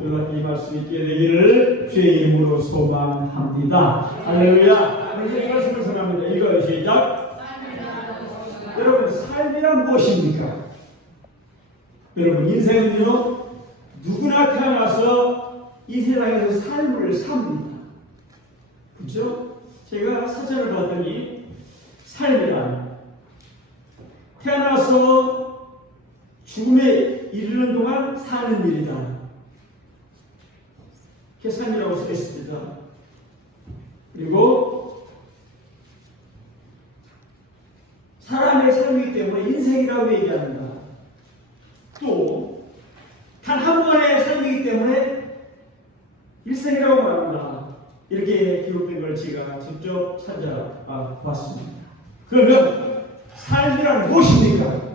여러분 이 말씀이 있게 되기를 주의 이름으로 소망합니다. 할렐루야. 우리 이 말씀을 전합니다. 읽어요. 시작. 여러분 삶이란 무엇입니까? 여러분 인생은요 누구나 태어나서 이 세상에서 삶을 삽니다. 그렇죠? 제가 사전을 봤더니 삶이란 태어나서 죽음에 이르는 동안 사는 일이다. 그게 삶이라고 써 있습니다. 그리고 사람의 삶이기 때문에 인생이라고 얘기합니다. 또 단 한 번의 삶이기 때문에 일생이라고 말합니다. 이렇게 기록된 걸 제가 직접 찾아봤습니다. 그러면 삶이란 무엇입니까?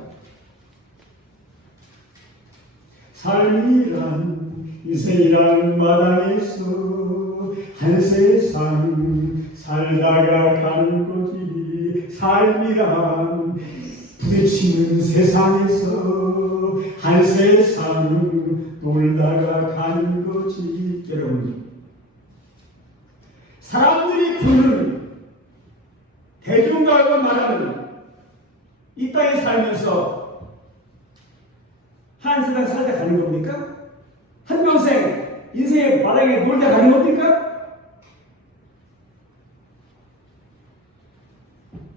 삶이란 인생이란 마당에서 한 세상 살다가 가는 거지. 삶이란 부딪히는 세상에서 한 세상 놀다가 가는 거지. 여러분 사람들이 부르는 대중가가 말하는 이 땅에 살면서 한 세상 살다 가는 겁니까? 한평생 인생의 마당에 놀다 가는 겁니까?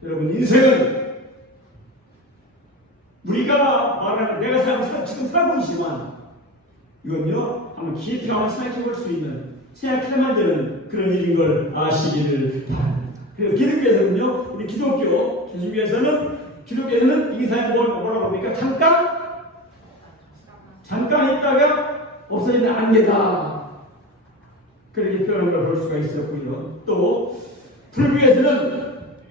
여러분 인생은 우리가 말하는 내가 지금 살고 있지만 이건요 한번 깊이 한번 생각해 볼 수 있는 생각해만 되는 그런 일인 걸 아시기를 바랍니다. 그리고 기독교에서는요 우리 기독교 기독교에서는 이 사람이 뭐라고 합니까? 잠깐 있다가 없어지는 안개다. 그렇게 표현한 걸 볼 수가 있었고요. 또 불교에서는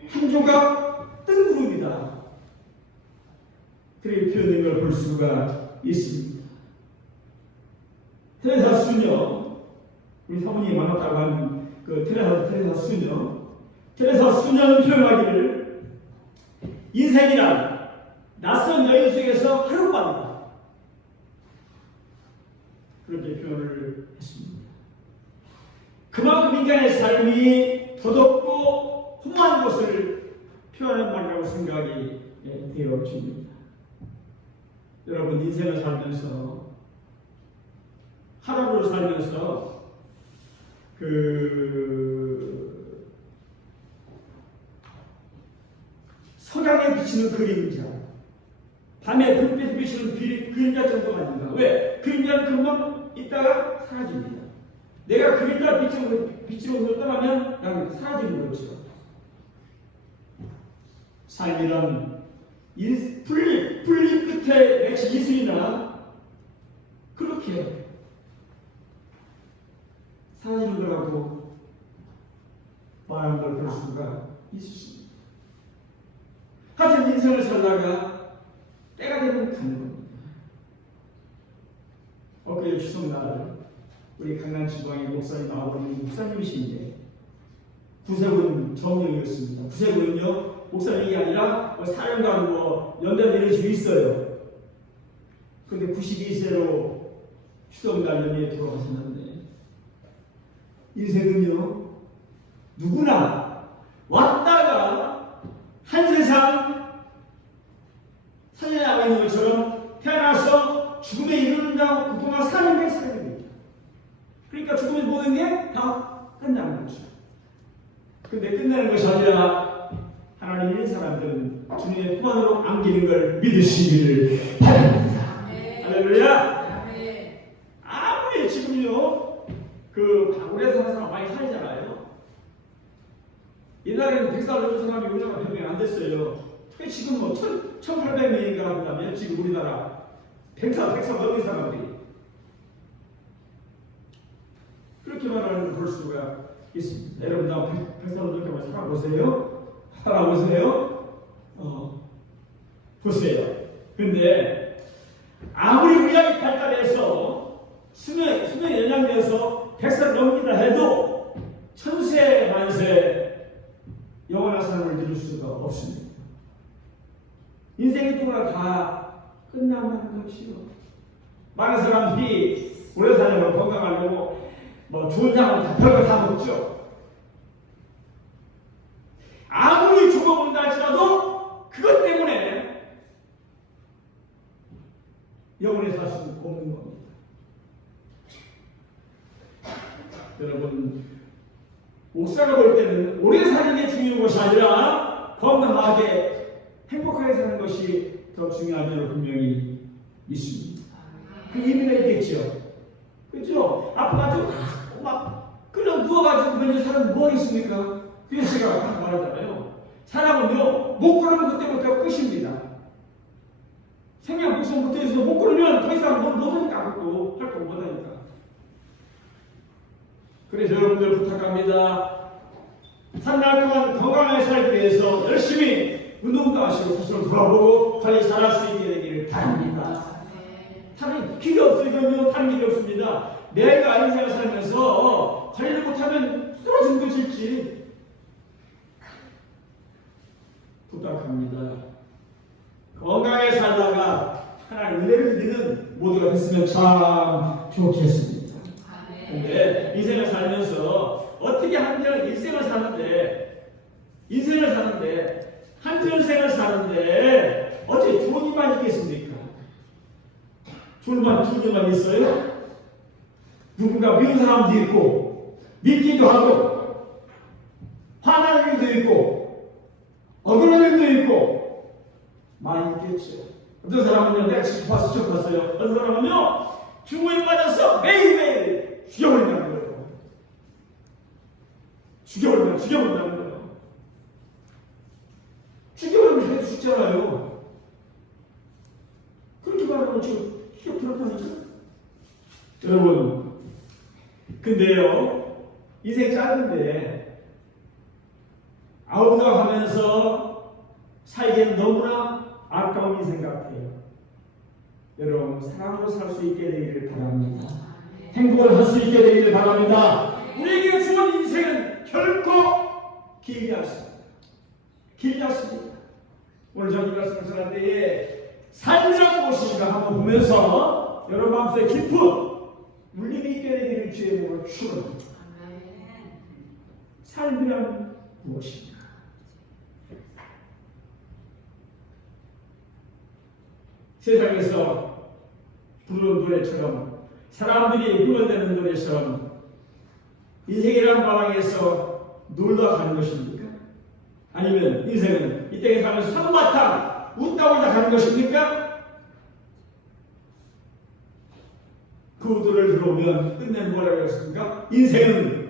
한 조각 뜬 구름이다. 그렇게 표현된 걸 볼 수가 있습니다. 테레사 수녀, 우리 사모님이 만났다고 한 그 테레사 수녀, 테레사 수녀는 표현하기를 인생이란 낯선 여인 속에서 하룻밤이다. 그렇게 표현을 했습니다. 그만큼 인간의 삶이 더덥고 험한 것을 표현한 말이라고 생각이 되어집니다. 여러분 인생을 살면서 하루를 살면서 석양에 비치는 그림자, 밤에 불빛에 비치는 그림자 정도가 아닌가. 왜? 그림자는 금방 있다가 사라집니다. 내가 그림자 비치는 것을 떠나면 그냥 사라지는 거죠. 삶이란 풀잎 끝에 맺힌 이슬이나 그렇게 사라지는 거라고 말하는 걸 볼 수가 있습니다. 하여튼 인생을 살다가 때가 되면 가는 겁니다. 엊그제 추석날 우리 강남 지방의 목사님 아버님이 목사님이신데 구세군 정령이었습니다. 구세군은요 목사님이 아니라 사령관 연대를 이런 식으로 있어요. 그런데 92세로 추석날 연휴에 돌아가셨는데 인생은요 누구나 왔다가 한 세상 사전에 나와 있는 것처럼 태어나서 죽음에 이르는다고 그동안 사는 게 삶입니다. 그러니까 죽음의 모든 게 다 끝나는 거죠. 근데 끝나는 것이 아니라 하나님 있는 사람들은 주님의 품 안으로 안기는 걸 믿으시기를 바랍니다. 할렐루야. 아무리 지금요 그 바굴에서 사는 사람 많이 살잖아요. 옛날에는 100살 넘은 사람이 우리나라 병이 안 됐어요. 지금 뭐 1800명인가 한다면 지금 우리나라 100살 넘은 사람들이 그렇게 말하는 걸 볼 수가 있습니다. 여러분 나 100살 넘게 살아보세요. 보세요. 근데 아무리 의학이 발달해서 수명 연장되어서 100살 넘긴다 해도 천세 만세 영원한 삶을 이룰 수가 없습니다. 인생의 동안 다 끝나는 것이요. 많은 사람들이 오래 살려고 건강하려고 뭐 좋은 약은 다 별거 다 먹죠. 아무리 죽어본다 할지라도 그것 때문에 영원히 살 수 없는 겁니다. 여러분, 목사가 볼 때는 오래 사는 게 중요한 것이 아니라 건강하게 행복하게 사는 것이 더 중요한 줄 분명히 있습니다. 그 의미가 있겠죠. 그렇죠? 아파가지고 막 그냥 누워가지고 몇년 사람 뭐 있습니까? 그래서 제가 말하잖아요. 사람은요, 못 걸으면 그때부터 끝입니다. 생명 목숨부터 해서 못 걸으면 더 이상 못하니까 아무것도 할 거 못하니까. 그래서 여러분들 부탁합니다. 한 달 동안 건강하게 살기 위해서 열심히 운동도 하시고 스스로 돌아보고 관리 잘할 수 있게 되기를 바랍니다. 다른 길이 없으면요, 다른 길이 없습니다. 내가 인생을 살면서 관리를 못하면 쓰러진 것일지 부탁합니다. 건강하게 살다가 하나님 은혜를 누리는 모두가 됐으면 참 좋겠습니다. 근데 인생을 살면서 어떻게 한편 인생을 사는데 한편생을 사는데 어떻게 좋은 일만 있겠습니까? 좋은 일만 있어요? 누군가 미운 사람도 있고 믿기도 하고 화나는 일도 있고 억울한 일도 있고 많이 있겠죠. 어떤 사람은요, 내가 직접 봤어요. 어떤 사람은요, 중고에 빠져서 매일매일 죽여버린다는 거예요. 죽여버린다는 거예요. 죽여버리면 해도 죽잖아요. 그렇게 말하면 지금 죽여버렸다니까. 여러분, 근데요, 인생 짧은데 아우다하면서 살기엔 너무나 아까운 인생 같아요. 여러분, 사랑으로 살 수 있게 되기를 바랍니다. 행복을 할 수 있게 되기를 바랍니다. 우리에게 주은 인생은 결코 길지 않습니다. 길지 않습니다. 오늘 저희 말씀 전할 때에 삶이라는 무엇인가 한번 보면서 여러분 마음속에 깊은 울림이 있게 되기를 주의 이름으로 축원합니다. 삶이란 무엇인가? 세상에서 부르는 노래처럼 사람들이 불러대는 노래처럼 인생이란 바닥에서 놀다 가는 것입니까? 아니면 인생은 이 땅에 살면서 한바탕 웃다 울다 가는 것입니까? 그 노래를 들어오면 끝내는 뭐라고 했습니까? 인생은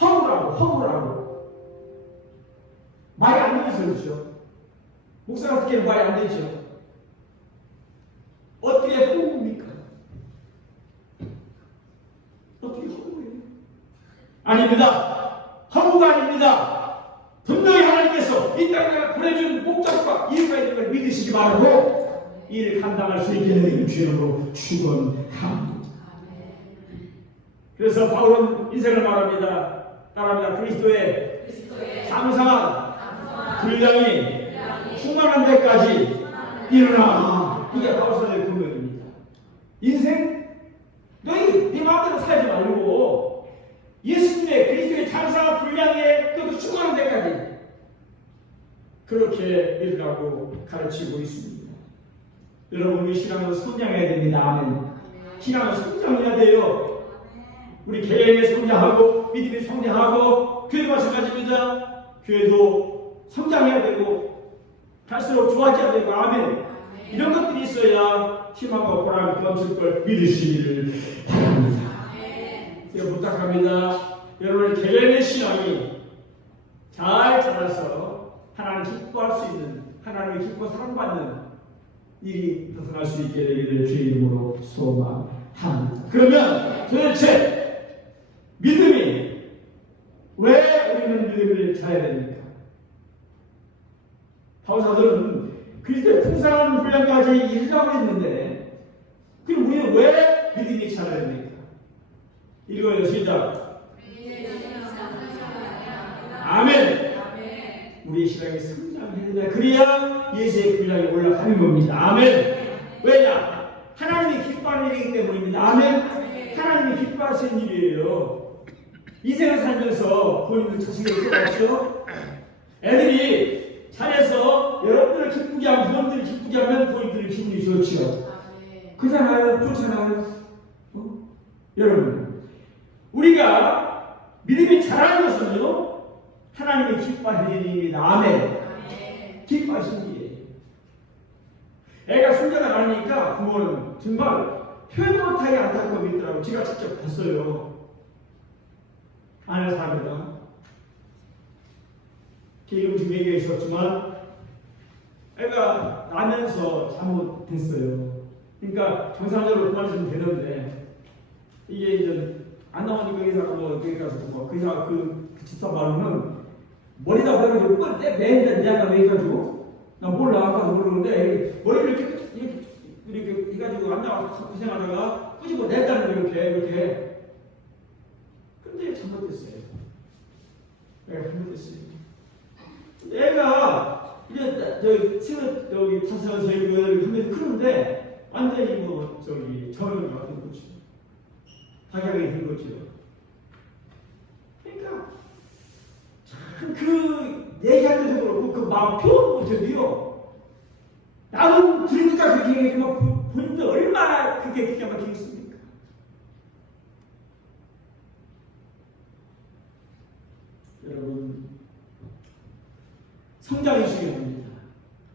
허무라고 말이 안 되는 소리죠. 목사가 듣기에는 말이 안 되죠. 어떻게 허무입니까? 어떻게 허무해요? 아닙니다. 허무가 아닙니다. 분명히 하나님께서 이 땅에 보내준 목적과 이유가 있는 걸 믿으시기 바라고 이를 감당할 수 있게 되는 주님으로 축원합니다. 그래서 바울은 인생을 말합니다. 따라합니다. 그리스도의 장성한 분량이 충만한 데까지 일어나. 이게 바울서의 분명입니다. 인생 너희 네 마음대로 살지 말고 예수님의 그리스도의 장성한 분량에 그것도 충만한 데까지 그렇게 일하고 가르치고 있습니다. 여러분, 우리 신앙은 성장해야 됩니다. 아멘. 신앙은 성장해야 돼요. 우리 개인이 성장하고 믿음이 성장하고 교회도 마찬가지입니다. 교회도 성장해야 되고 갈수록 좋아져야 되고 아멘. 이런 것들이 있어야 희망과 보람이 넘칠 걸 믿으시기를 바랍니다. 제가 부탁합니다. 여러분의 개인의 신앙이 잘 자라서 하나님 기뻐할 수 있는, 하나님을 기뻐 사랑받는 일이 벗어날 수 있게 되기를 주의 이름으로 소망합니다. 그러면 도대체 믿음이 왜 우리는 믿음을 자야 됩니까? 바울사도는 그리스도의 풍성한 분량까지 이르라고 했는데 그럼 우리는 왜 믿음이 자라야 됩니까? 읽어요. 시작. 아멘. 우리의 신앙이 성장해야 된다. 그래야 예수의 분량이 올라가는 겁니다. 아멘. 왜냐? 하나님이 기뻐하는 일이기 때문입니다. 아멘. 하나님이 기뻐하시는 일이에요. 인생을 살면서 본인도 자식을 키워봤죠? 애들이 잘해서 여러분들을 기쁘게 하면, 부모님들을 기쁘게 하면 본인들이 기분이 좋죠. 그렇잖아요. 그렇잖아요. 여러분, 우리가 믿음이 자라는 것은요, 하나님이 기뻐하시는 일입니다. 아멘. 기뻐하시는 일이에요. 애가 손자가 나니까 부모는 정말 표현 못하게 안타까움이 있더라고요. 제가 직접 봤어요. 아는 사람이다. 이름 좀 얘기가 있었지만 애가 나면서 잘못됐어요. 그러니까 정상적으로 그만두면 되는데 이게 이제 안 나오니까 의사가 뭐 여기 가서 뭐 의사 그 집사 말로는 머리다 해가지고 내가 왜 해가지고 나 몰라 아까도 모르는데 머리를 이렇게 해가지고 앉아서 고생하다가 꾸지고 냈다는 거 이렇게 근데 잘못됐어요. 애가 잘못됐어요. 애가 이제 여기 타서서 이걸 하면 크는데 완전히 뭐 정형 같은 거죠. 박약이 된 거죠. 그러니까 참 그 얘기할 때도 그렇고 그 마음 표현 못해도요. 나는 들으니까 그렇게 얘기하지만 본인도 얼마나 그게 기가 막히겠습니까? 여러분 성장이 중요합니다.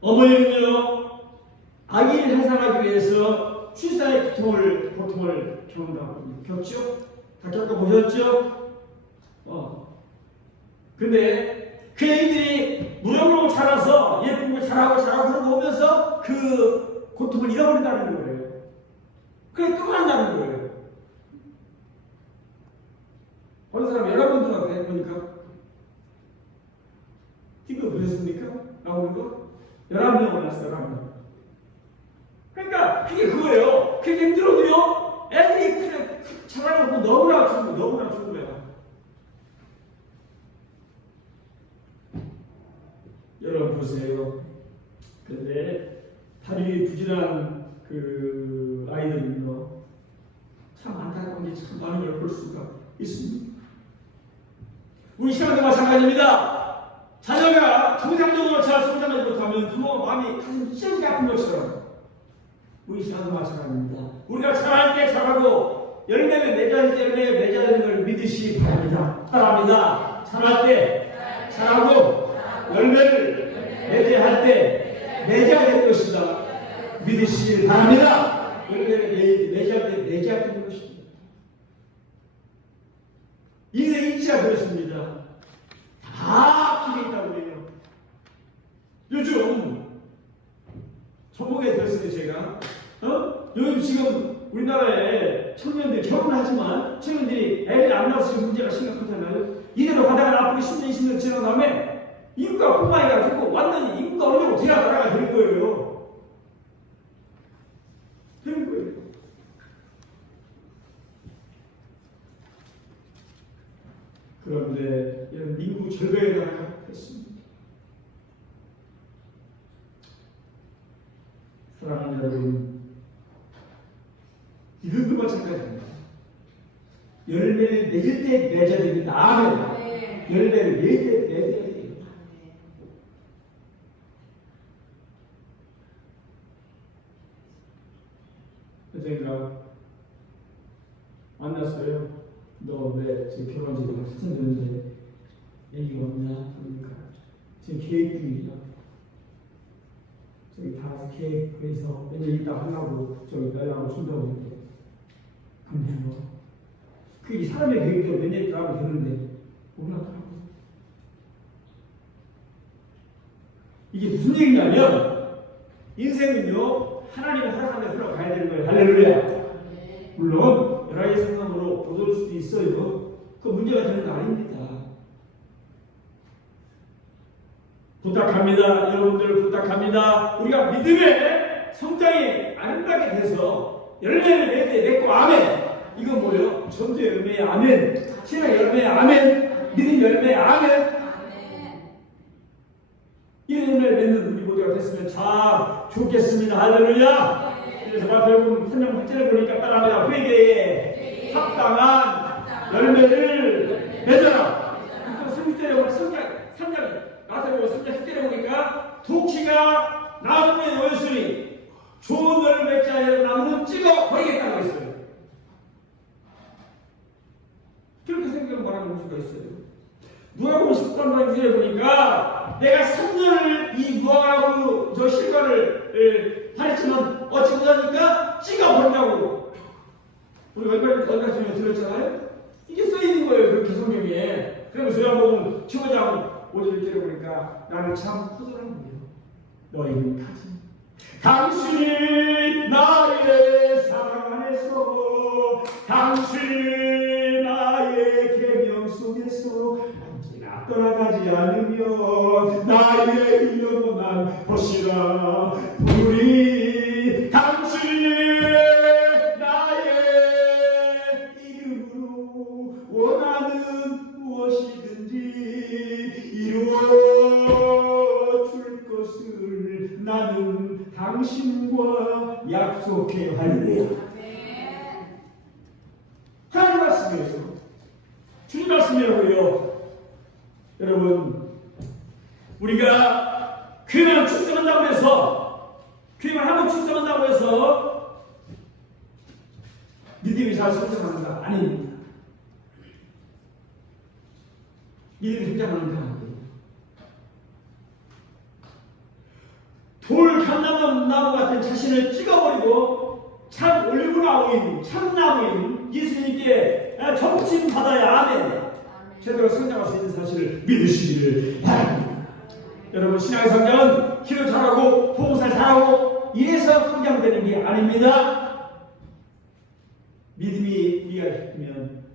어머니는요 아기를 해산하기 위해서 출산의 고통을 겪죠? 다 겪어보셨죠? 근데 그 애들이 무럭무럭 자라서 예쁘고 잘하고 그러고 오면서 그 고통을 잃어버린다는 거예요. 그게 또 난다는 거예요. 어느 사람 여러분들한테 보니까 이거 보셨습니까? 나오는 거? 11명 올랐어요. 11명. 그러니까 그게 그거예요. 그게 힘들어도요. 애들이 그냥 자라고 너무나 좋은 거야. 여러분 보세요. 근데 다리 부진한 그 아이들은요. 참 안타까운 게 참 많은 걸 볼 수가 있습니다. 우리 시간도 마찬가지입니다. 자녀가 정상적으로 잘 성장하지 못하면 부모가 마음이 가슴 찢어지게 아픈 것처럼 우리 시간도 마찬가지입니다. 우리가 잘할 때 잘하고 열매를 맺어야 될 때 맺어야 되는 걸 믿으시기 바랍니다. 잘할 때 잘하고 열매를 맺어야 할 때 맺어야 될 것이다. 믿으시기 바랍니다. 열매를 맺어야 때 맺어야 되는 것입니다. 인생 일치가 그렇습니다. 다 길이 있다고 해요. 요즘 전국에 들었어요. 제가 요즘 지금 우리나라에 청년들이 결혼하지만 청년들이 애를 안 낳아서 지금 문제가 심각하잖아요. 이대로 가다가 나쁘게 10년 20년 지난 다음에 인구가 폭망해가지고 완전히 인구가 어느 정도 돼야 나라가 될 거예요. 되는 거예요. 그런데 이런 인구 절벽에 달했습니다. 사랑하는 여러분, 이것도 마찬가지입니다. 열매를 맺을 때 맺어야 됩니다. 아멘. 열매를 맺을 때 맺어야 됩니다. 제가 만났어요. 너 왜 지금 결혼지가 확정되는데 얘기가 없냐? 그러니까 지금 계획 중이다. 저기 다 계획해서 몇 년 있다 하려고 저기 연락을 준다고 했는데 근데 뭐 그게 사람의 계획대로 몇 년 있다 하면 되는데 몰랐더라고. 이게 무슨 얘기냐면 인생은요 하나님의 허락함에 흘러가야 되는 거예요. 할렐루야. 물론 여러 가지 상황으로 못 올 수도 있어요. 그 문제가 되는 거 아닙니다. 부탁합니다. 여러분들 부탁합니다. 우리가 믿음의 성장이 아름답게 돼서 열매를 맺고 아멘. 이거 뭐예요? 전도의 열매의 아멘. 신앙 열매의 아멘. 믿음 열매의 아멘. 이런 열매를 맺는 우리 모두가 됐으면 참 좋겠습니다. 할렐루야. 그래서 마태복음 3장 8절에 보니까 따라합니다. 회개에 합당한 열매를 맺어라. 또 30절에 3장 마태복음 3장 10절에 보니까 독치가 나무에 놓였으니 좋은 열매 맺지 아니하는 나무는 찍어 버리겠다고 했어요. 그렇게 생각을 말하는 수가 있어요. 누가복음 13장 6절에 보니까 내가 3년을 이 무화과나무 저 실과를 가르치면 어찌 못하니까 찍어버린다고 우리 얼마쯤에 들었잖아요. 이게 써있는 거예요. 그렇게 성경에. 그러면서 요한복음 15장 5절에 보니까 나는 참 허전한 분이요 너희는 가지 당신이 나의 사랑 안에서 당신이 나의 계명 속에서 언제나 떠나가지 않으며 나의 영원한 것이라 부르리 당신이 나의 이름으로 원하는 무엇이든지 이루어 줄 것을 나는 당신과 약속해 하리라. 하나님 말씀이에요. 주님 말씀이라고요. 여러분, 우리가 교회만 출석한다고 해서 교회만 한번 출석한다고 해서 믿음이 잘 성장하는 거 아닙니다. 믿음이 성장하는 거 아닙니다. 돌 감나무 같은 자신을 찍어버리고 참 올리브나무인 참나무인 예수님께 정신 받아야 아멘. 제대로 성장할 수 있는 사실을 믿으시기를 바랍니다. 여러분, 신앙의 성장은 기도 잘하고 봉사 잘하고 이래서 성장되는 게 아닙니다. 믿음이 우리가 있으면,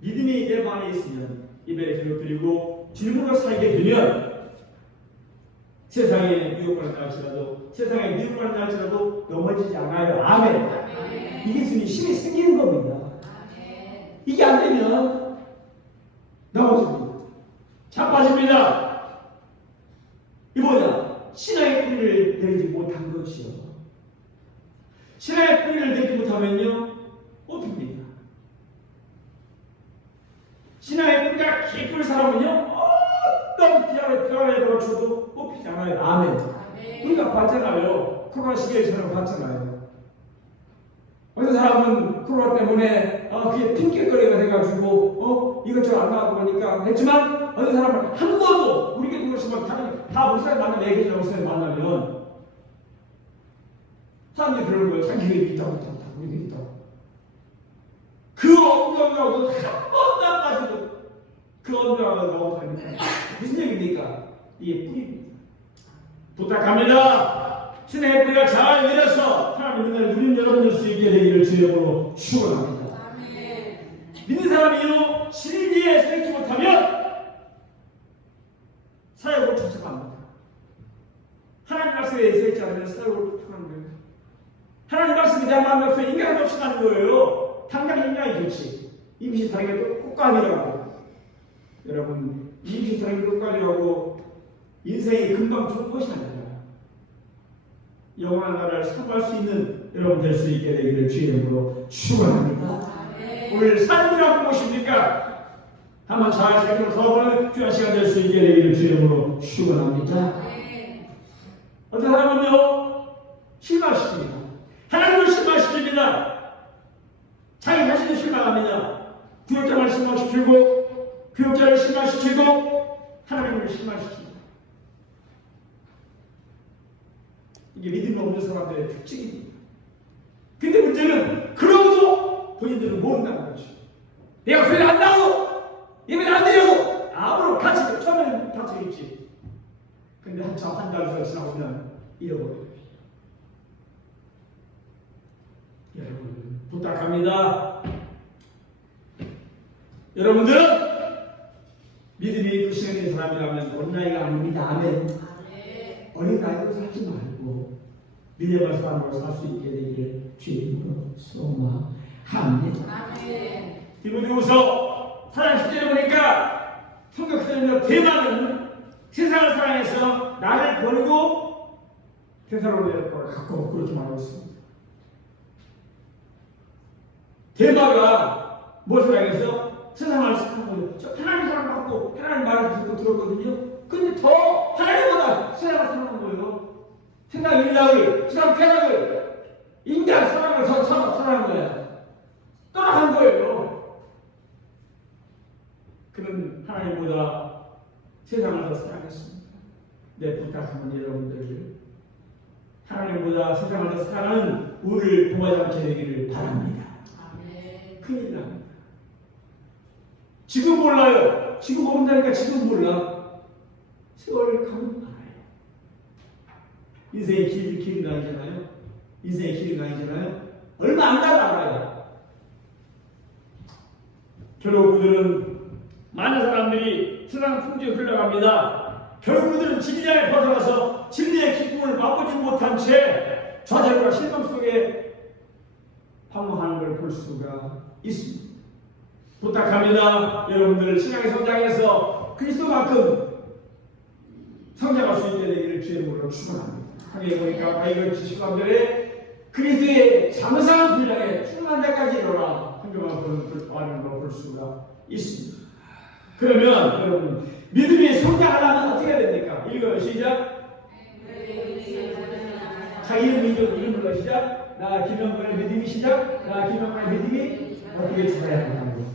믿음이 내 안에 있으면 예배를 드리고 질문을 살게 되면 세상에 미혹을 당할지라도 세상에 미혹을 당할지라도 넘어지지 않아요. 아멘. 이게 힘이 생기는 겁니다. 이게 안 되면 넘어집니다. 자빠집니다. 이 뭐냐? 신앙의 뿌리를 내리지 못한 것이요. 신앙의 뿌리를 내리지 못하면요 뽑힙니다. 신앙의 뿌리가 깊은 사람은요 어떤 비아에 걸쳐도 뽑히지 않아요. 아멘. 우리가 봤잖아요. 코로나 시기에처럼 봤잖아요. 어떤 사람은 코로나 때문에 그게 핑계거리가 돼가지고 이것저것 안 나가고 보니까 했지만 어떤 사람은 한 번도 우리가 그것이면 다 목사님 만나면 애기들 목사님 만나면 사람들이 그러는 거예요. 자기 교회 있다고 우리 교회 있다고. 그 엉덩이하고도 한 번도 안 가지고 그 엉덩이하고 나오고 다닙니다. 무슨 얘기입니까? 이게 뿌리입니다. 부탁합니다. 신의 뿌리가 잘 내려서 하나님 믿는 우리 여러분들 수 있게 되기를 주님으로 축원합니다. 믿는 사람이요 진리에 서 있지 못하면 사역을 초청합니다. 하나님 말씀에 서 있지 않으면 사역을 초청하는 거예요. 하나님 말씀에 대한 마음 없으면 인간을 없이 가는 거예요. 당장 인간이 좋지. 임시 다리가 꽃가니라고. 여러분, 임시 다리가 꽃가니라고 인생이 금방 좋은 것이 아니라 영원한 나라를 사고할 수 있는 여러분 될 수 있게 되기를 주의 이름으로 축원합니다. 오늘 삶이라고 무엇입니까? 한번 잘 생각해 보는 귀한 시간 될 수 있게 되기를 주의 이름으로 축원합니다. 어떤 사람은요 실망시킵니다. 하나님을 실망시킵니다. 자기 자신을 실망합니다. 구역자를 실망시키고 교육자를 실망시키고 하나님을 실망시킵니다. 이게 믿음이 없는 사람들의 특징입니다. 근데 문제는 그러고도 본인들은 모른다는 거죠. 내가 교회 안 나오고 예배를 안 드리고 아무런 가치도 처음에는 가치가 있지. 근데 한참 한 달 지나보면 잃어버려요. 여러분 부탁합니다. 여러분들은 믿음이 크시는 있는 사람이라면 어린아이가 아닙니다. 아멘. 어린 나이로 살지 말고 믿음의 사람으로 살 수 있게 되기를 주님으로 소망합니다. 디모데후서 4장 10절에 보니까 성경에서 대만은 세상을 사랑해서 나를 버리고 대사로를 갖고 그렇게 말하고 있습니다. 대마가 무엇을 하겠어? 세상을 사랑하고 저 하나님 사랑받고 하나님 말을 듣고 들었거든요. 근데 더 하나님보다 세상을 사랑한 거예요. 세상 인간을, 세상 쾌락을, 인간 사랑을 더 사랑한 거야. 떠나간 거예요. 그는 하나님보다 세상을 더 사랑했습니다. 내 부탁하는 여러분들, 하나님보다 세상을 더 사랑하는 우리를 도와지 않게 되기를 바랍니다. 큰일 납니다. 지금 몰라요. 지금 모른다니까 지금 몰라. 세월을 가면 알아요. 인생의 길은 아니잖아요. 인생의 길은 아니잖아요. 얼마 안 가도 알아요. 결국 그들은 많은 사람들이 세상 풍지에 흘러갑니다. 결국 그들은 진리를 벗어나서 진리의 기쁨을 맛보지 못한 채 좌절과 실망 속에 방황하는 걸 볼 수가 있습니다. 부탁합니다. 여러분들 신앙의 성장에서 그리스도만큼 성장할 수 있게 되기를 주의 이름으로 축원합니다. 하게 보니까 바이블 70권들의 그리스도의 장성한 분량에 충만한 데까지 이르라 한교만 보는 걸 볼 수가 있습니다. 그러면 여러분 믿음이 성장하려면 어떻게 해야 됩니까? 읽어요. 시작. 자, 이름 불러 시작. 나 김영권의 믿음이 시작. 나 김영권의 믿음이 어떻게 자라야 된다는 거.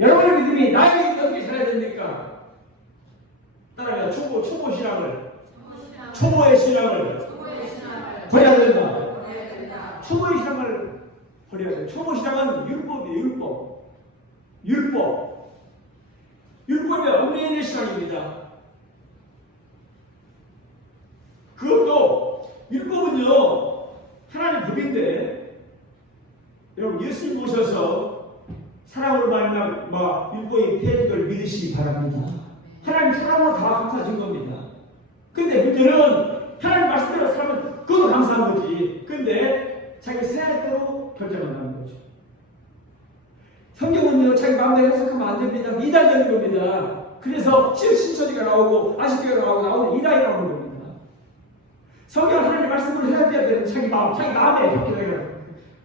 여러분의 믿음이 나의 믿음이 어떻게 자라야 됩니까? 따라가 초보 신앙을 초보의 신앙을 버려야 된다. 초보의 신앙을 버려야 된다. 초보 신앙은 율법이에요. 율법이 얽매이는 신앙입니다. 그것도 율법은요 하나님 법인데 여러분 예수님 모셔서 사랑으로 말미암아 율법이 폐해진 걸 믿으시기 바랍니다. 하나님 사랑으로 다 감사하신 겁니다. 근데 문제는 하나님 말씀대로 살면 그것도 감사한 거지. 근데 자기 생각대로 결정한다는 거죠. 성경은요 자기 마음대로 해석하면 안 됩니다. 이단적인 겁니다. 그래서 신천지가 나오고 아식교가 나오는 이단이 나오는 겁니다. 성경은 하나님의 말씀으로 해야 되는 자기 마음에 해석해야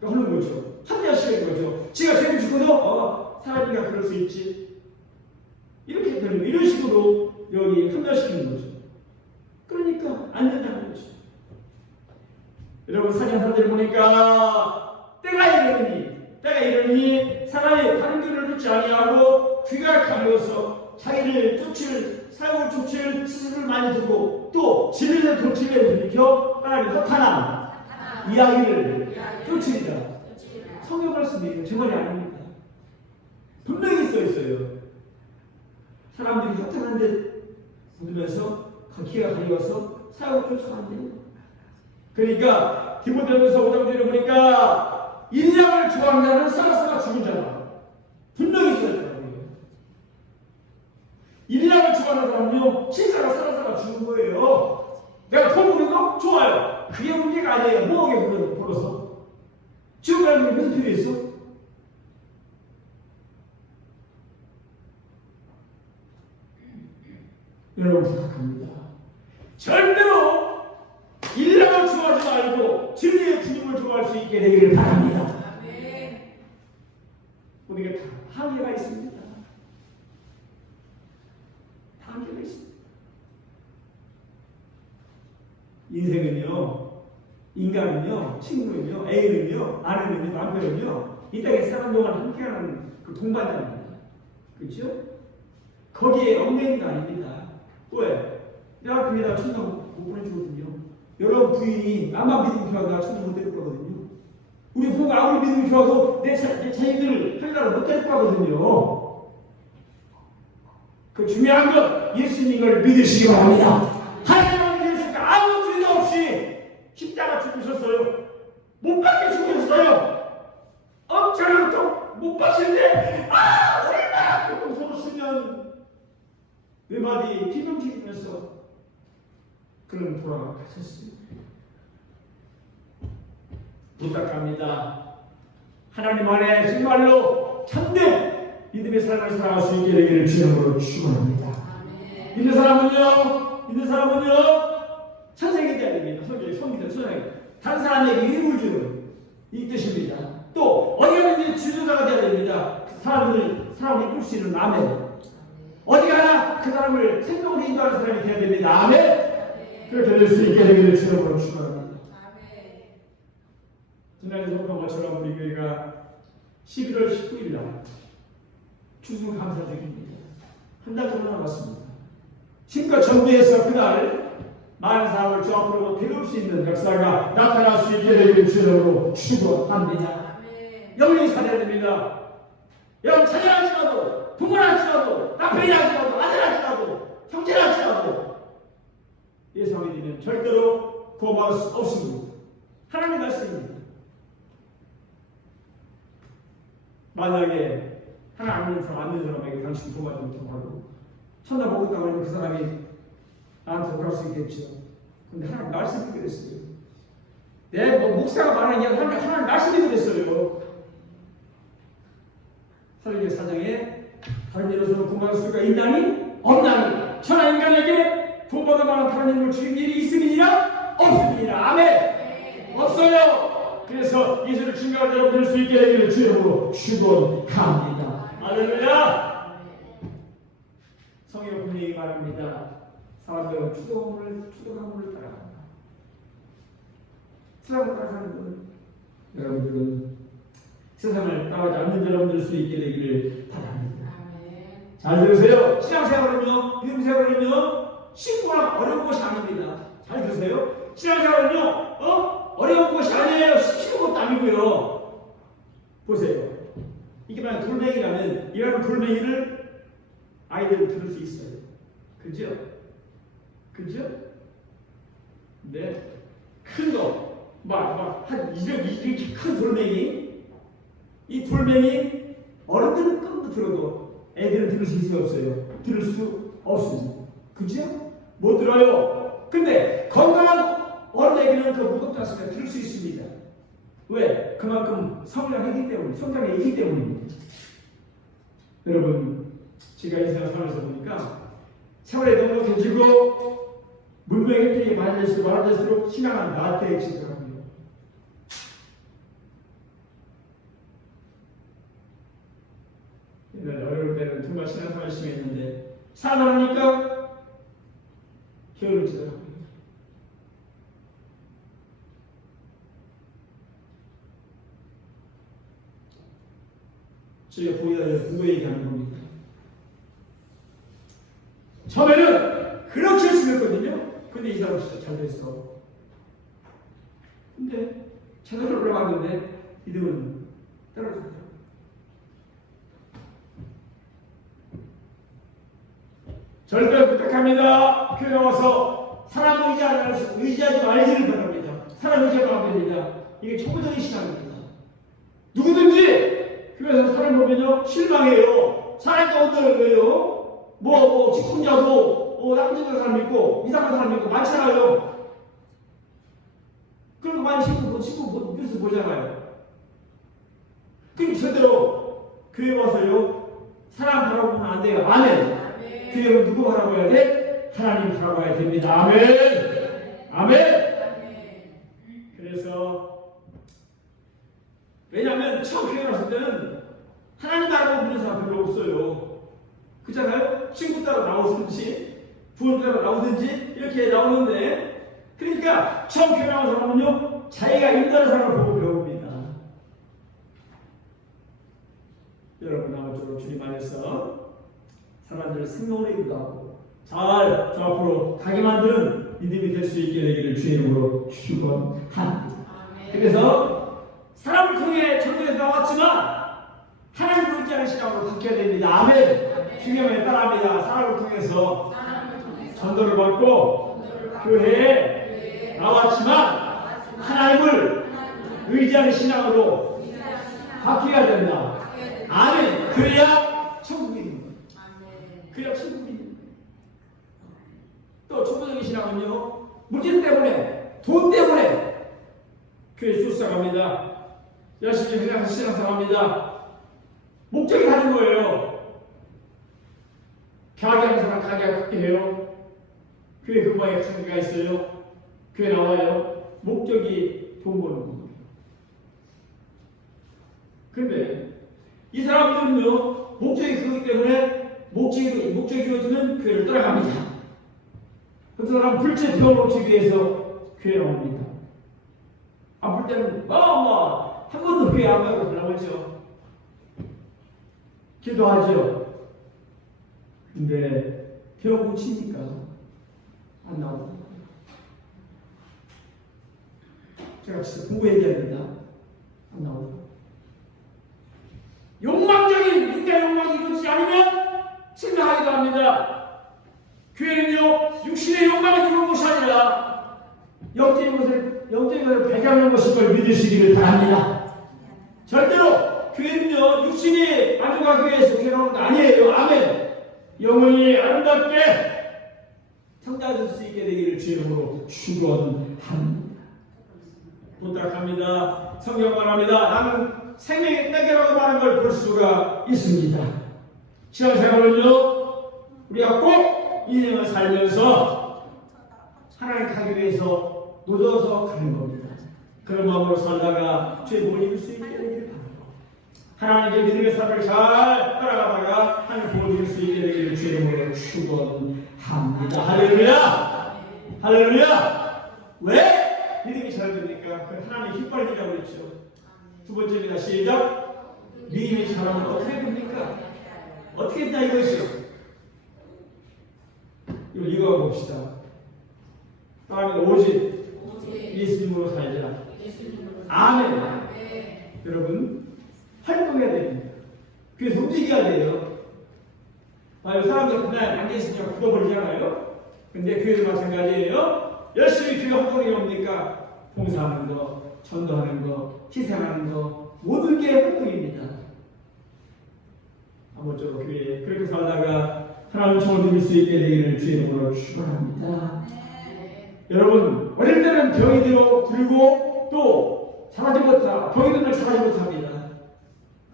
하는 거죠. 합리화시키는 거죠. 지가 죄를 짓고도 사람이가 그럴 수 있지. 이렇게 되는 이런 식으로 여기 합리화시키는 거죠. 그러니까 안 된다는 거죠. 여러분 사냥사들을 보니까 때가 이르니 사람이 다른 길을 듣지 아니하고 귀가 가려워서 자기를 사용을 쫓을 스스로를 많이 두고 또 진리의 도치를 일으켜 따라하는 허탄함 이야기를 쫓으리라. 성경 말씀이에요. 제 말이 아닙니다. 분명히 써있어요. 사람들이 허탄한데 묻으면서 귀가 가려워서 사용을 쫓아간대요. 그러니까 디모데전서 5장들을 보니까 인양을 좋아하는 자는 살았으나 죽은 자다. 분명히 써있더라고요. 인양을 좋아하는 사람은요 진짜로 살았으나 죽은 거예요. 내가 돈 버는 거 좋아요. 그게 문제가 아니에요. 뭐하게 벌어서 지금 가는 게 무슨 필요 있어? 여러분 부탁합니다. 절대로 인량을 좋아하지 말고 진리의 주님을 좋아할 수 있게 되기를 바랍니다. 우리가 다 한계가 있습니다. 다 한계가 있습니다. 인생은요, 인간은요, 친구는요, 애인은요, 아내는요, 남편은요, 이 땅에 사는 동안 함께하는 그 동반자입니다. 그렇죠? 거기에 얽매이는 거 아닙니다. 왜? 내가 그니다 천당 못 보내주거든요. 여러분 부인이 나만 믿음이 좋아도 나 천당 못 데리고 가거든요. 우리 부모가 아무리 믿음이 좋아도 내 자녀들을 하나도 못 데리고 가거든요. 그 중요한 건 예수님을 믿으시기 바랍니다. 하나님을 믿으시니까 아무 죄도 없이 십자가 죽으셨어요. 못 박게 죽으셨어요. 엄청난 고통 못 박히는데 얼마나 고통스러우시면 외마디 기명지면서 그런 돌아가셨습니다. 부탁합니다. 하나님 안에 정말로 참된 믿음의 삶을 살아갈 수 있게 되기를 주님으로 축원합니다. 믿는 사람은요 선생이 되어야 됩니다. 성경 다른 사람에게 이익을 주는 이 뜻입니다. 또 어디 가든지 지도자가 되어야 됩니다. 사람을 이끌 수 있는 아멘. 어디 가나 그 사람을 생명으로 인도하는 사람이 되어야 됩니다. 아멘. 그렇게 될 수 있게 되기를 주님으로 축원합니다. 지난해 속한 것처럼 우리 교회가 11월 19일 날 추수 감사주기입니다. 한 달 정도 남았습니다. 신과 전부에서 그날 많은 사람을 주 앞으로 데려올 수 있는 역사가 나타날 수 있게 되기를 주님으로 축원합니다. 영혼이 살아야 됩니다. 여러분 자녀할지라도 부모할지라도 남편이할지라도 아들할지라도 형제할지라도 예상이 되면 절대로 도망할 수 없습니다. 하나님의 말씀입니다. 만약에 하나 안 믿는 사람에게 당신 도망하지 못하고 쳐다보겠다고 하면 그 사람이 나한테 오갈 수 있겠죠. 근데 하나님 말씀이 그랬어요. 내 목사가 말하는 게 하나님 말씀이 그랬어요. 사도행전 4장에 다른 일로서는 공부할 수가 있나니 없나니 천하 인간에게 돈보다 많은 다른 힘을 주신 일이 있음이니라 없음이니라. 아멘. 없어요. 그래서 예수를 증거할 여러분 될 수 있게 되기를 주님으로 축원합니다. 할렐루야. 성경 분명히 말합니다. 사람들은 추도가물을 따라간다. 세상을 따라가는 건 여러분들은 세상을 따라가지 않는 여러분들 수 있게 되기를 바랍니다. 잘 들으세요. 신앙생활은요, 믿음생활은요, 쉽거나 어려운 것이 아닙니다. 잘 들으세요. 신앙생활은요, 어려운 것이 아니에요. 쉬운 것도 아니고요. 보세요. 이게 만약 돌멩이라면 이런 돌멩이를 아이들은 들을 수 있어요. 그죠? 그죠? 네. 큰 거, 한 이렇게 큰 돌멩이, 이 돌멩이 어른들은 끔도 들어도 애들은 들을 수 있을 수 없어요. 들을 수 없습니다. 그죠? 못 들어요. 근데 건강한 어른에게는 그 무겁지 않습니다. 들을 수 있습니다. 왜? 그만큼 성장했기 때문에, 성장해 있기 때문입니다. 여러분, 제가 이 세상 살면서 보니까 세월이 너무 길어지고 문명의 혜택이 많아질수록 신앙은 나태해지더라고요. 옛날에 어려울 때는 정말 신앙생활 열심히 했는데 살아나니까 게으르지더라고요. 저희가 공부 얘기하는 겁니다. 처음에는 그렇게 열심히 했거든요. 근데 이 사람 진짜 잘 됐어. 근데 제대로 올라갔는데 이들은 떨어졌죠. 절대 부탁합니다. 교회 나와서 사람 의지하지 말기를 바랍니다. 사람 의지하면 안 됩니다. 이게 초보적인 신앙입니다. 누구든지 교회에서 사람 보면요 실망해요. 사람 가운데 왜요? 직분자도 나쁜 짓 하는 사람 있고 이상한 사람 있고 많잖아요. 그런 거 많이 신고 뉴스 보잖아요. 그럼 절대로 교회 와서요 사람 바라보면 안 돼요. 아멘. 교회는 누구 바라봐야 돼? 하나님 바라봐야 됩니다. 아멘. 아멘. 그래서 왜냐하면 처음 교회 왔을 때는 하나님 바라보고 믿는 사람 별로 없어요. 그렇잖아요? 친구 따라 나오든지 부모 따라 나오든지 이렇게 나오는데 그러니까 처음 교회 나온 사람은요 자기가 인도하는 사람을 보고 배웁니다. 여러분 아무쪼록 주님 안에서 사람들을 생명으로 인도하고 잘 저 앞으로 가게 만드는 믿음이 될 수 있게 되기를 주님으로 축원합니다. 그래서 사람을 통해 전도에 나왔지만 하나님을 의지하는 신앙으로 바뀌어야 됩니다. 아멘. 주님에 따라합니다. 사람을 통해서 전도를 받고 교회에 나왔지만 하나님을 의지하는 신앙으로 바뀌어야 된다. 아멘. 그래야 천국입니다. 그래야 천국입니다. 또 초보적인 신앙은요 물질 때문에 돈 때문에 교회 출석합니다. 열심히 신앙생활합니다. 목적이 다른 거예요. 가게하는 사람 가게가 크게 해요. 교회 근방에 가게가 있어요. 교회 나와요. 목적이 돈 버는 겁니다. 근데 이 사람들은요, 목적이 그렇기 때문에 목적이 이루어지면 교회를 떠나갑니다. 그 사람 불체병을 놓기 위해서 교회에 옵니다. 아플 때는 한 번도 교회 안 가고 나오죠. 기도하죠. 근데 병 고치니까 안 나오고. 제가 진짜 공부 얘기합니다. 안 나오고. 욕망적인 인간 욕망이 이루어지지 않으면 생각하기도 합니다. 교회는요, 육신의 욕망을 이루는 것이 아니라 영적인 것을 배경하는 것인 걸 믿으시기를 바랍니다. 절대로 교회는요, 육신이 만족하기 위해서 교회하는 거 아니에요. 아멘. 영혼이 아름답게 성장할 수 있게 되기를 주의 이름으로 축원합니다. 부탁합니다. 성경 말합니다. 나는 생명의 떡이라고 말하는 걸 볼 수가 있습니다. 신앙생활은요, 우리가 꼭 인생을 살면서 하나님 가기 위해서 노져서 가는 겁니다. 그런 마음으로 살다가 주의 복을 입을 수 있게 되기를 바랍니다. 하나님께 믿음의 삶을 잘 따라가다가 하나님 복을 입을 수 있게 되기를 주의 이름으로 축원합니다. 할렐루야! 할렐루야! 왜 믿음이 잘 됩니까? 그 하나님의 힘빨리라고 그랬죠. 두 번째입니다. 시작! 믿음이 잘하면 어떻게 됩니까? 어떻게 했다 이것이요? 이거 읽어봅시다. 다음에 오직 예수님으로 살자. 아멘. 여러분 활동해야 됩니다. 그래서 움직여야 돼요. 사람들 그날 앉아있으니까 굳어버리잖아요. 근데 교회도 마찬가지예요. 열심히 교회 활동이 뭡니까? 봉사하는 거, 전도하는 거, 희생하는 거, 모든 게 활동입니다. 아무쪼록 교회에 그렇게 살다가 하나님 청을 드릴 수 있게 되기를 주의 이름으로 축원합니다. 여러분, 어릴 때는 병이 들고 또 잘하지 못하, 병이 들면 잘하지 못합니다.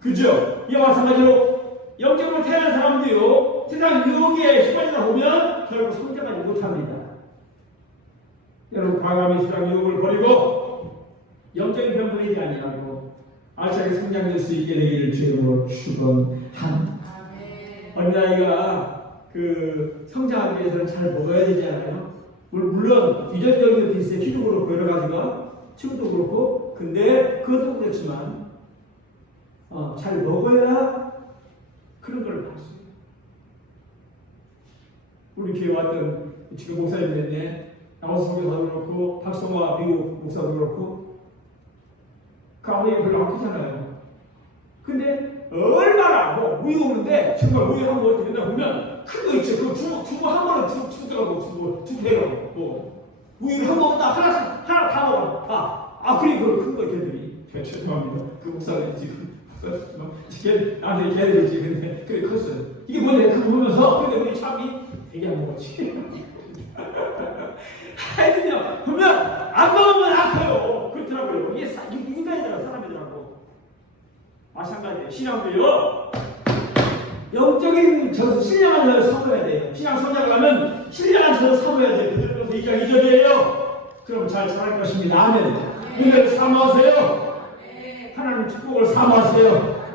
그죠? 이와 마찬가지로 영적으로 태어난 사람도요, 세상 유혹에 휘말리다 보면 결국 성장하지 못합니다. 여러분, 과감히 세상 유혹을 버리고 영적인 병분이지 아니하고 알차게 성장될 수 있게 되기를 주의 이름으로 축원합니다. 어린아이가 성장하기 위해서는 잘 먹어야 되잖아요. 물론 유전적인 것도 있어요. 키도 그렇고 여러 가지가 치우도 그렇고. 근데 그것도 그렇지만 잘 먹어야 그런 걸 봤어요. 우리 교회 왔던 지금 목사님인데 나머지 성교사도 그렇고 박성화 미국 목사도 그렇고 그 아버님이 별로 안 크잖아요. 근데 얼마나 우유 오는데 정말 우유 한 번 된다 보면 큰 거 있죠. 그 두부 한 번에 두 개라고 두 개라고 우유를 한 번 딱 하나 다 먹어. 그리고 큰 거 걔들이 죄송합니다. 그 목사가 지금 나한테 걔들이 지금 근데 그래 컸어요. 이게 뭐냐 그거 보면서 근데 우리 참이 되게 안 먹었지. 하여튼요 보면 안 먹으면 아파요. 그렇더라고요. 이게 인간이더라 사람이더라고. 마찬가지예요. 신앙도요. 영적인 저서 신령한 자를 사모해야 돼요. 신앙 성장을 하면 신령한 자를 사모해야 돼요. 그래서 2장 2절이에요. 그럼 잘 자랄 것입니다. 아멘. 은혜를 사모하세요. 하나님 축복을 사모하세요.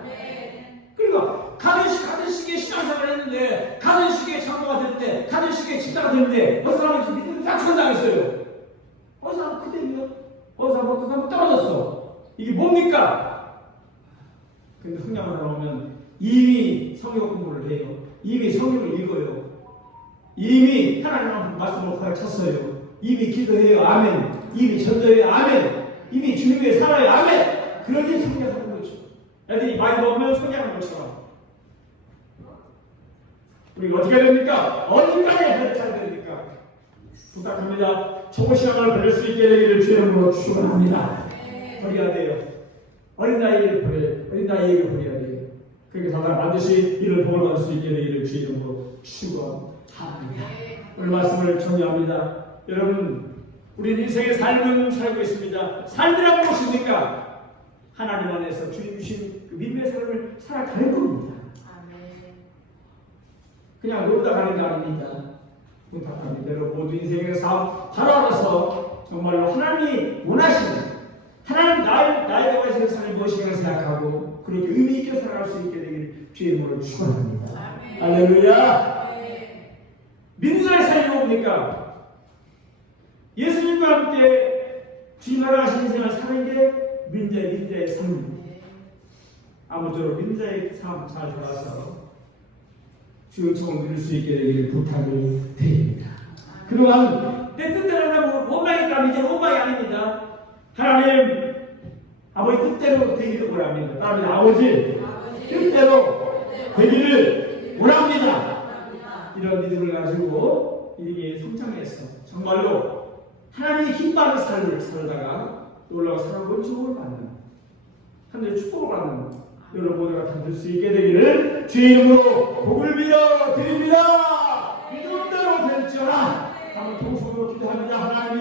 그러니까 가든 시기에 신앙생활을 했는데 가든 시기에 장로가 됐는데 가든 시기에 집사가 됐는데 어느 사람은 믿음이 딱 천당했어요. 어느 사람은 그대로요. 어느 사람은 떨어졌어. 이게 뭡니까? 근데 성장을 하려면 이미 성경 공부를 해요. 이미 성경을 읽어요. 이미 하나님 말씀을 가르쳤어요. 이미 기도해요. 아멘. 이미 전도해요. 아멘. 이미 주님 위해 살아요. 아멘. 그러니 성장하는 거죠. 애들이 많이 먹으면 성장하는 것처럼. 우리가 어떻게 됩니까? 어디까지 해야 됩니까? 부탁합니다. 초보신앙을 버릴 수 있게 되기를 주의 이름으로 축원합니다. 버려야 돼요. 어린 나이에게 버려야 돼요. 그렇게 살다가 반드시 이를 복을 받을 수 있게 되기를 주의 이름으로 축원합니다. 오늘 말씀을 정리합니다. 여러분, 우리는 인생의 삶을 살고 있습니다. 삶이란 무엇입니까? 하나님 안에서 주님 주신 그 믿음의 삶을 살아가는 겁니다. 그냥 놀다 가는 게 아닙니다. 부탁합니다. 여러분 모두 인생의 삶 바로 알아서 정말로 하나님이 원하시는 하나님 나에게 원하시는 삶이 무엇인가 생각하고 살아가고 그렇게 의미 있게 살아갈 수 있게 되길 주의 이름으로 축원합니다. 할렐루야. 믿는 자의 삶이 뭡니까? 예수님과 함께 주님 나라하신 인생을 사는 게 믿는 자의 삶입니다. 아무쪼록 믿는 자의 삶 잘 살아서 주의 청을 누릴 수 있게 되기를 부탁을 드립니다. 그동안 내 뜻대로 한다고 원망했다면 이제 원망이 아닙니다. 하나님 아버지 뜻대로 되기를 원합니다. 따라합니다. 아버지 뜻대로 되기를 원합니다. 이런 믿음을 가지고 이렇게 성장해서 정말로 하나님이 기뻐하는 삶을 살다가 놀라운 사랑과 축복을 받는 하늘의 축복을 받는 여러분 모두가 다 될 수 있게 되기를 주의 이름으로 복을 빌어 드립니다. 믿음대로 될지어다. 한번 통성으로 기도합니다. 하나님